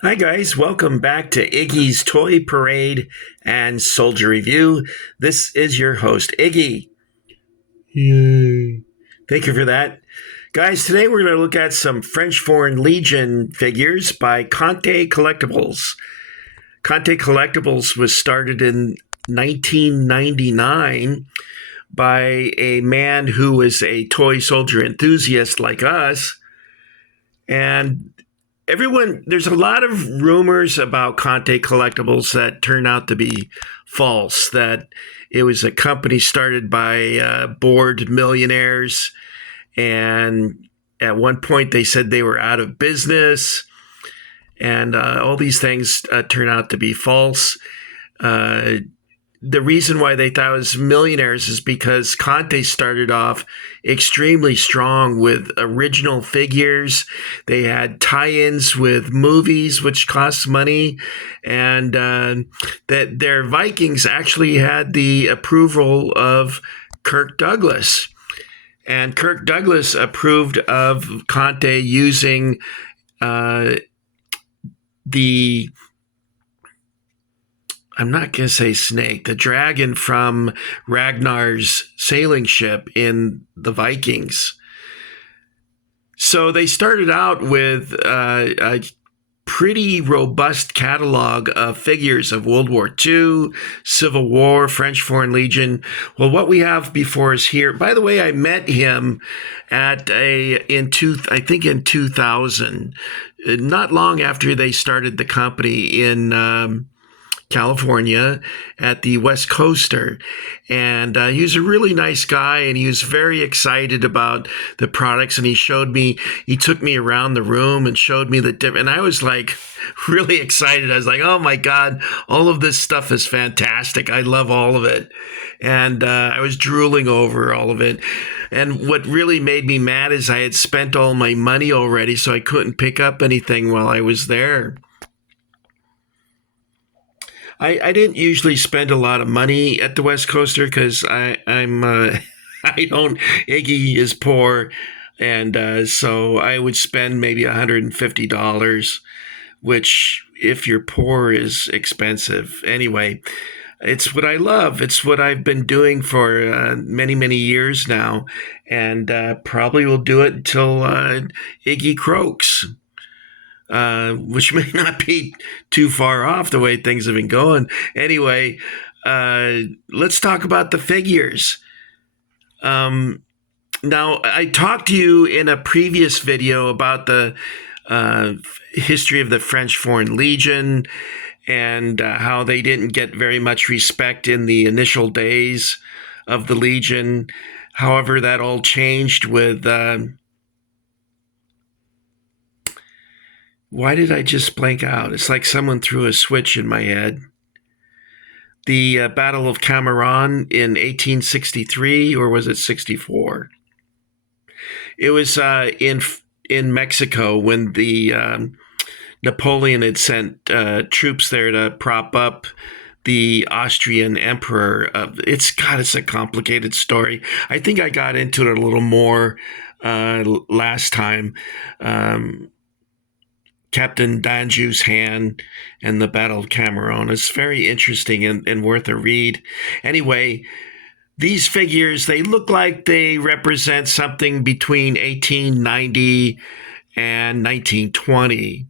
Hi, guys. Welcome back to Iggy's Toy Parade and Soldier Review. This is your host, Iggy. Yay. Thank you for that. Guys, today we're going to look at some French Foreign Legion figures by Conte Collectibles. Conte Collectibles was started in 1999 by a man who was a toy soldier enthusiast like us. And there's a lot of rumors about Conte Collectibles that turn out to be false, that it was a company started by bored millionaires, and at one point they said they were out of business, and all these things turn out to be false. uh, the reason why they thought it was millionaires is because Conte started off extremely strong with original figures. They had tie-ins with movies, which cost money, and that their Vikings actually had the approval of Kirk Douglas. And Kirk Douglas approved of Conte using uh, the I'm not going to say snake, the dragon from Ragnar's sailing ship in the Vikings. So they started out with a pretty robust catalog of figures of World War II, Civil War, French Foreign Legion. Well, what we have before us here, by the way, I met him in 2000, not long after they started the company in California at the West Coaster. And he was a really nice guy, and he was very excited about the products. And he took me around the room and showed me the different, and I was like really excited. I was like, oh my God, all of this stuff is fantastic. I love all of it. And I was drooling over all of it. And what really made me mad is I had spent all my money already, so I couldn't pick up anything while I was there. I didn't usually spend a lot of money at the West Coaster because I'm I don't Iggy is poor, and so I would spend maybe $150, which if you're poor is expensive. Anyway, it's what I love. It's what I've been doing for many years now, and probably will do it until Iggy croaks, which may not be too far off the way things have been going. Anyway, let's talk about the figures. Um, Now, I talked to you in a previous video about the uh, history of the French Foreign Legion and how they didn't get very much respect in the initial days of the Legion. However, that all changed with why did I just blank out? It's like someone threw a switch in my head. The Battle of Cameron in 1863, or was it 64? It was in Mexico when the Napoleon had sent troops there to prop up the Austrian emperor. It's a complicated story. I think I got into it a little more last time. Captain Danju's hand and the Battle of Cameron. It's very interesting and worth a read. Anyway, these figures, they look like they represent something between 1890 and 1920.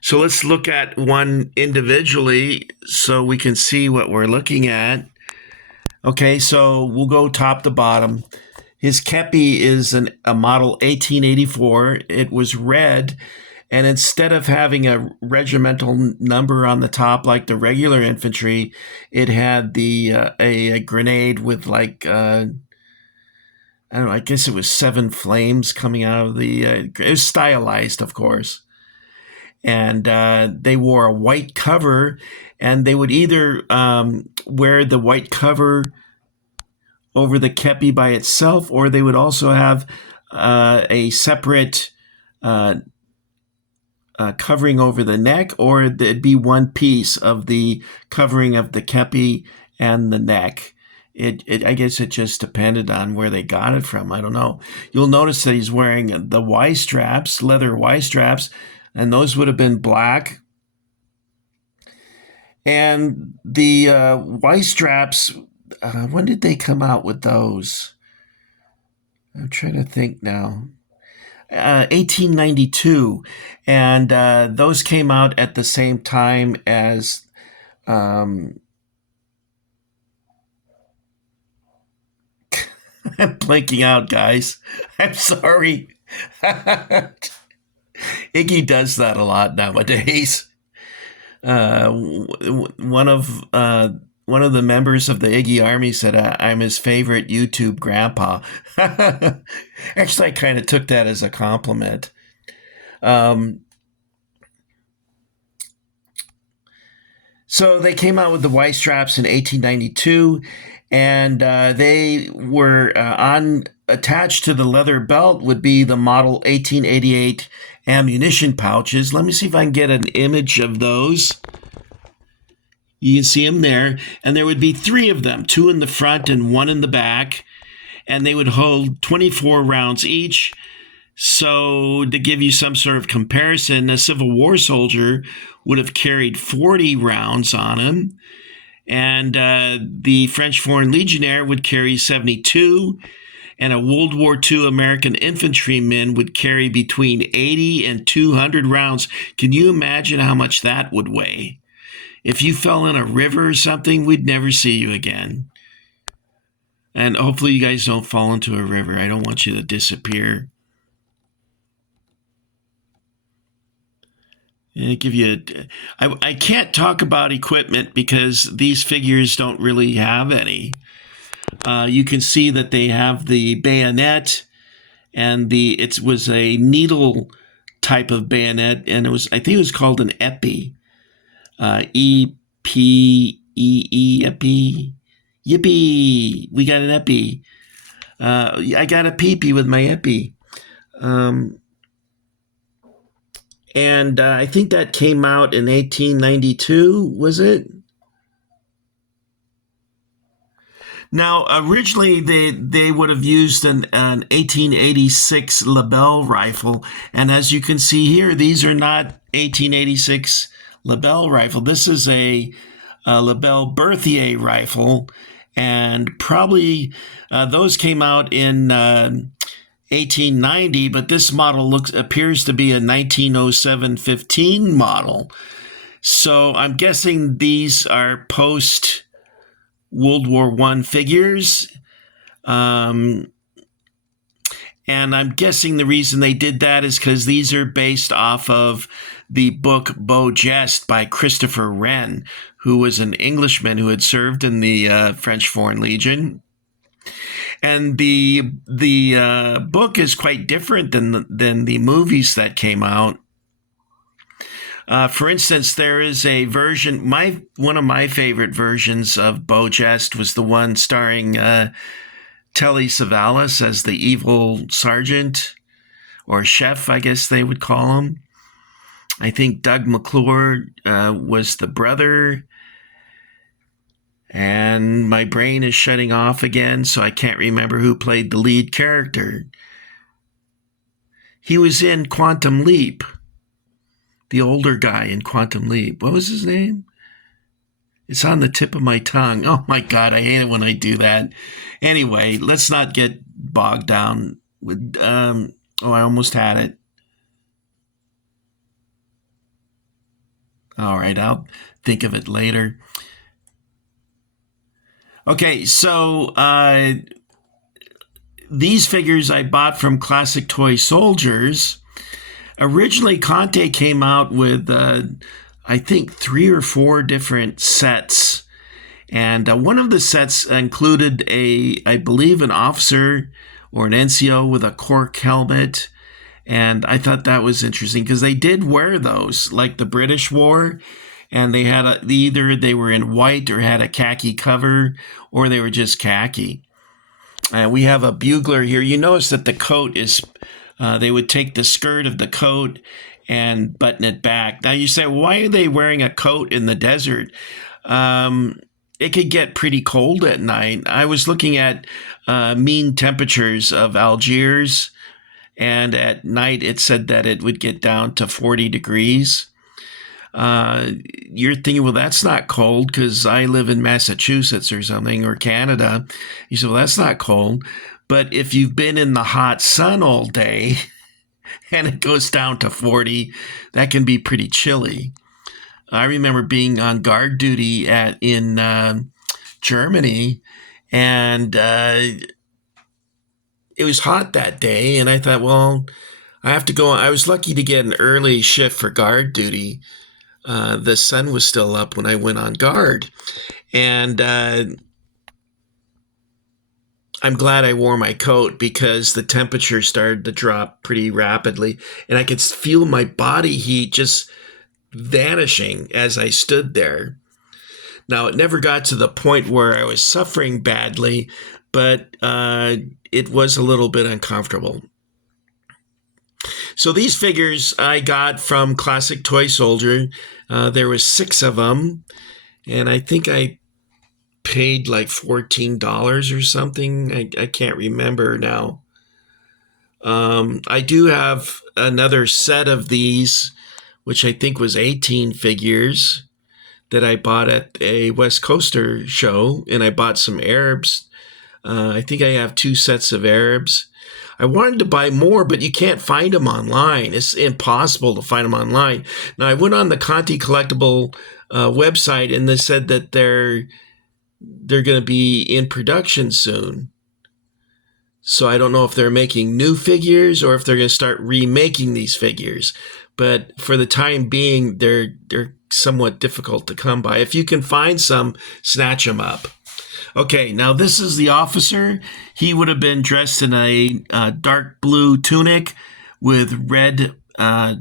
So let's look at one individually so we can see what we're looking at. Okay, so we'll go top to bottom. His kepi is a model 1884. It was red, and instead of having a regimental number on the top like the regular infantry, it had a grenade with like I don't know. I guess it was 7 flames coming out of the. It was stylized, of course, and they wore a white cover, and they would either wear the white cover over the kepi by itself, or they would also have a separate covering over the neck, or there'd be one piece of the covering of the kepi and the neck. I guess it just depended on where they got it from. I don't know. You'll notice that he's wearing the Y straps, leather Y straps. and those would have been black. And the Y straps, when did they come out with those? I'm trying to think now. 1892, and those came out at the same time as. I'm blanking out, guys. I'm sorry. Iggy does that a lot nowadays. One of the members of the Iggy Army said, "I'm his favorite YouTube grandpa." Actually, I kind of took that as a compliment. Um, so they came out with the Y straps in 1892, and they were on attached to the leather belt would be the model 1888 ammunition pouches. Let me see if I can get an image of those. You can see them there, and there would be three of them, two in the front and one in the back, and they would hold 24 rounds each. So to give you some sort of comparison, a Civil War soldier would have carried 40 rounds on him, and the French Foreign Legionnaire would carry 72, and a World War II American infantryman would carry between 80 and 200 rounds. Can you imagine how much that would weigh? If you fell in a river or something, we'd never see you again. And hopefully you guys don't fall into a river. I don't want you to disappear. And give you I can't talk about equipment because these figures don't really have any. You can see that they have the bayonet, and it was a needle type of bayonet, and I think it was called an epi. E-P-E-E, epi. Yippee! We got an epi. I got a peepee with my epi. And I think that came out in 1892, was it? Now, originally, they would have used an 1886 Lebel rifle. And as you can see here, these are not 1886 Lebel rifle. This is a Lebel Berthier rifle. And probably those came out in 1890, but this model appears to be a 1907-15 model. So I'm guessing these are post World War I figures. And I'm guessing the reason they did that is because these are based off of the book Beau, Geste by Christopher Wren, who was an Englishman who had served in the French Foreign Legion. And the book is quite different than the movies that came out. For instance, there is a version. One of my favorite versions of Beau Geste was the one starring Telly Savalas as the evil sergeant or chef, I guess they would call him. I think Doug McClure was the brother. And my brain is shutting off again, so I can't remember who played the lead character. He was in Quantum Leap. The older guy in Quantum Leap. What was his name? It's on the tip of my tongue. Oh my God, I hate it when I do that. Anyway, let's not get bogged down with, I almost had it. All right, I'll think of it later. Okay, so these figures I bought from Classic Toy Soldiers. Originally, Conte came out with, I think, 3 or 4 different sets. And one of the sets included I believe, an officer or an NCO with a cork helmet. And I thought that was interesting because they did wear those like the British wore. And they had either they were in white or had a khaki cover, or they were just khaki. We have a bugler here. You notice that the coat is, they would take the skirt of the coat and button it back. Now you say, why are they wearing a coat in the desert? It could get pretty cold at night. I was looking at mean temperatures of Algiers, and at night it said that it would get down to 40 degrees. You're thinking, well, that's not cold because I live in Massachusetts or something, or Canada. You say, well, that's not cold. But if you've been in the hot sun all day and it goes down to 40, that can be pretty chilly. I remember being on guard duty in Germany, and it was hot that day, and I thought, well, I have to go. I was lucky to get an early shift for guard duty. The sun was still up when I went on guard, and I'm glad I wore my coat because the temperature started to drop pretty rapidly, and I could feel my body heat just vanishing as I stood there. Now, it never got to the point where I was suffering badly, but it was a little bit uncomfortable. So these figures I got from Classic Toy Soldier. There was 6 of them, and I think I paid like $14 or something. I can't remember now. I do have another set of these, which I think was 18 figures that I bought at a West Coaster show, and I bought some Arabs. I think I have 2 sets of Arabs. I wanted to buy more, but you can't find them online. It's impossible to find them online. Now, I went on the Conti Collectible website, and they said that they're going to be in production soon. So I don't know if they're making new figures or if they're going to start remaking these figures. But for the time being, they're somewhat difficult to come by. If you can find some, snatch them up. Okay, now this is the officer. He would have been dressed in a dark blue tunic with red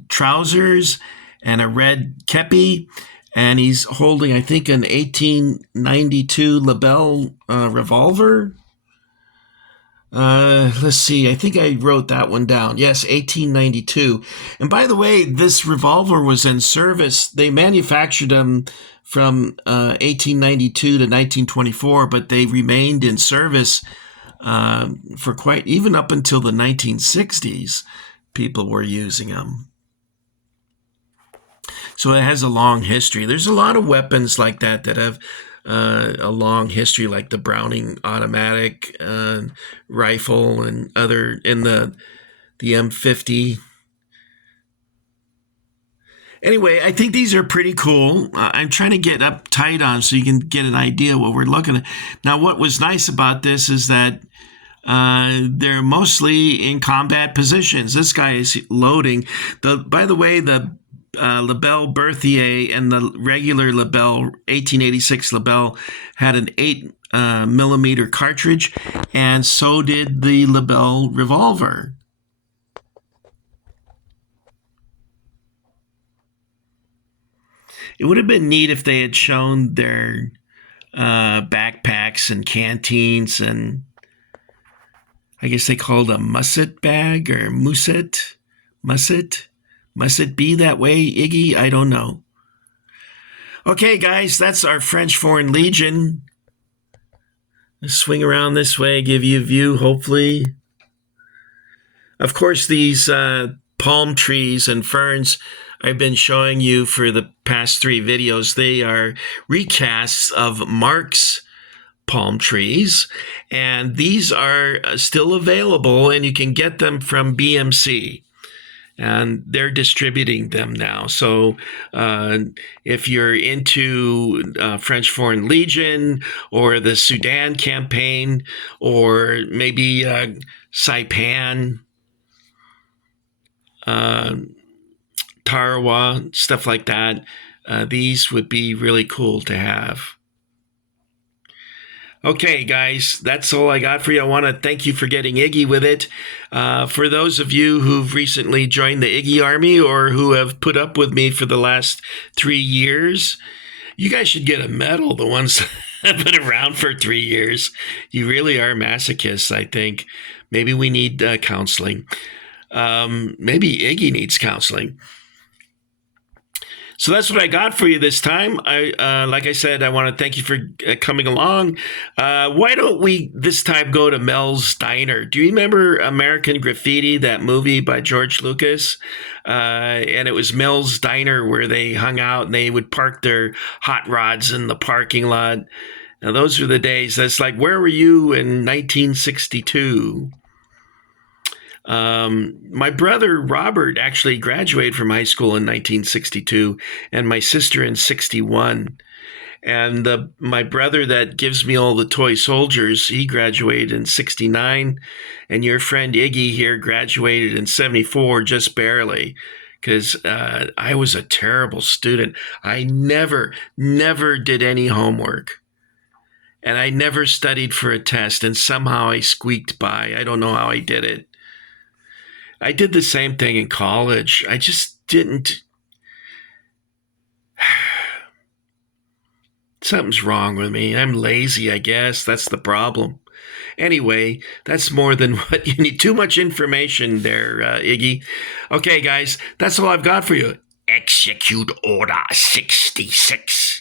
trousers and a red kepi. And he's holding, I think, an 1892 Lebel revolver. Let's see. I think I wrote that one down. Yes, 1892. And by the way, this revolver was in service. They manufactured them from 1892 to 1924, but they remained in service for even up until the 1960s. People were using them. So it has a long history. There's a lot of weapons like that have a long history, like the Browning automatic rifle and the M50. Anyway, I think these are pretty cool. I'm trying to get uptight on so you can get an idea what we're looking at. Now, what was nice about this is that they're mostly in combat positions. This guy is loading. By the way, the Lebel Berthier and the regular Lebel 1886 Lebel had an 8 millimeter cartridge, and so did the Lebel revolver. It would have been neat if they had shown their backpacks and canteens, and I guess they called a musset bag or musset. Must it be that way, Iggy? I don't know. Okay, guys, that's our French Foreign Legion. Let's swing around this way, give you a view, hopefully. Of course, these palm trees and ferns I've been showing you for the past 3 videos, they are recasts of Mark's palm trees, and these are still available, and you can get them from BMC. And they're distributing them now. So if you're into French Foreign Legion or the Sudan campaign or maybe Saipan, Tarawa, stuff like that, these would be really cool to have. Okay, guys, that's all I got for you. I want to thank you for getting Iggy with it. For those of you who've recently joined the Iggy Army or who have put up with me for the last 3 years, you guys should get a medal, the ones that have been around for 3 years. You really are masochists, I think. Maybe we need counseling. Maybe Iggy needs counseling. So that's what I got for you this time. Like I said, I want to thank you for coming along. Why don't we this time go to Mel's Diner? Do you remember American Graffiti, that movie by George Lucas? And it was Mel's Diner where they hung out and they would park their hot rods in the parking lot. Now, those were the days. That's like, where were you in 1962? My brother Robert actually graduated from high school in 1962, and my sister in 61. And my brother that gives me all the toy soldiers, he graduated in 69. And your friend Iggy here graduated in 74, just barely. Because I was a terrible student. I never did any homework. And I never studied for a test. And somehow I squeaked by. I don't know how I did it. I did the same thing in college. I just didn't. Something's wrong with me. I'm lazy, I guess. That's the problem. Anyway, that's more than what you need. Too much information there, Iggy. Okay, guys, that's all I've got for you. Execute Order 66.